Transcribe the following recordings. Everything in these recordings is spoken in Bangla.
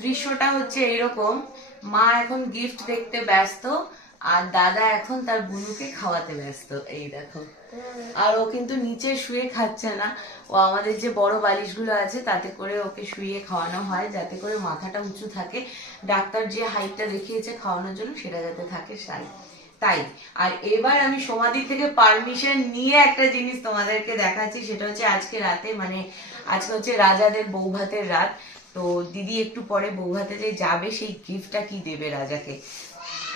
দৃশ্যটা হচ্ছে এরকম, মা এখন গিফট দেখতে ব্যস্ত আর দাদা এখন তার বুনুকে খাওয়াতে ব্যস্ত। এই দেখো, আর ও কিন্তু নিচে শুয়ে খাচ্ছে না, ও আমাদের যে বড় বালিশগুলো আছে তাতে করে ওকে শুয়ে খাওয়ানো হয়, যাতে করে মাথাটা উঁচু থাকে, ডাক্তার যে হাইটটা দেখিয়েছে খাওয়ানোর জন্য সেটা যাতে থাকে তাই। আর এবার আমি সমাধি থেকে পারমিশন নিয়ে একটা জিনিস তোমাদেরকে দেখাচ্ছি, সেটা হচ্ছে আজকে রাতে, মানে আজকে হচ্ছে রাজাদের বৌভাতের রাত। তো দিদি একটু পরে বৌভাতে যে যাবে, সেই গিফটটা কি দেবে রাজাকে।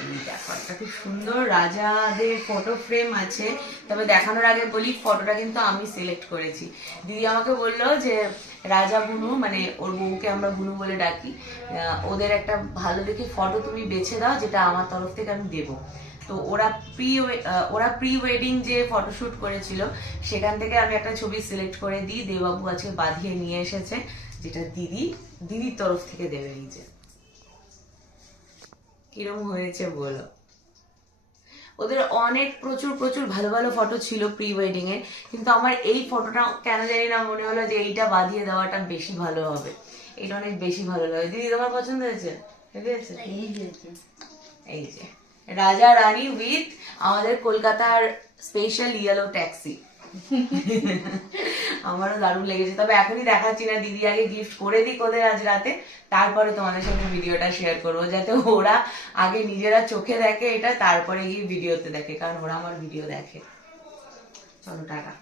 এই দেখো, একটা খুব সুন্দর রাজাদের ফটো ফ্রেম আছে। তবে দেখানোর আগে বলি, ফটোটা কিন্তু আমি সিলেক্ট করেছি। দিদি আমাকে বললো যে রাজা বুনু, মানে ওর বউকে আমরা বুনু বলে ডাকি, ওদের একটা ভালো দেখে ফটো তুমি বেছে দাও, যেটা আমার তরফ থেকে আমি দেবো। তো ওরা প্রি ওয়েডিং যে ফটোশুট করেছিল, সেখান থেকে আমি একটা ছবি সিলেক্ট করে দিই, দেবাবু আজকে বাঁধিয়ে নিয়ে এসেছে, যেটা দিদির তরফ থেকে দেবে। এই যে কিরম হয়েছে বলো। ওদের অনেক প্রচুর প্রচুর ভালো ভালো ফটো ছিল প্রি ওয়েডিং এর, কিন্তু আমার এই ফটোটা কেন জানি না মনে হলো যে এইটা বাঁধিয়ে দেওয়াটা বেশি ভালো হবে, এটা অনেক বেশি ভালো লাগে। দিদি তোমার পছন্দ হয়েছে? এই যে রাজা রানী উইথ আমাদের কলকাতার স্পেশাল ইয়েলো ট্যাক্সি। আমারও দারুণ লেগেছে। তবে এখনই দেখাচ্ছি না, দিদি আগে গিফট করে দিক ওদের আজ রাতে, তারপরে তোমাদের সাথে ভিডিওটা শেয়ার করবো, যাতে ওরা আগে নিজেরা চোখে দেখে এটা, তারপরে গিয়ে ভিডিওতে দেখে, কারণ ওরা আমার ভিডিও দেখে। চলো টাটা।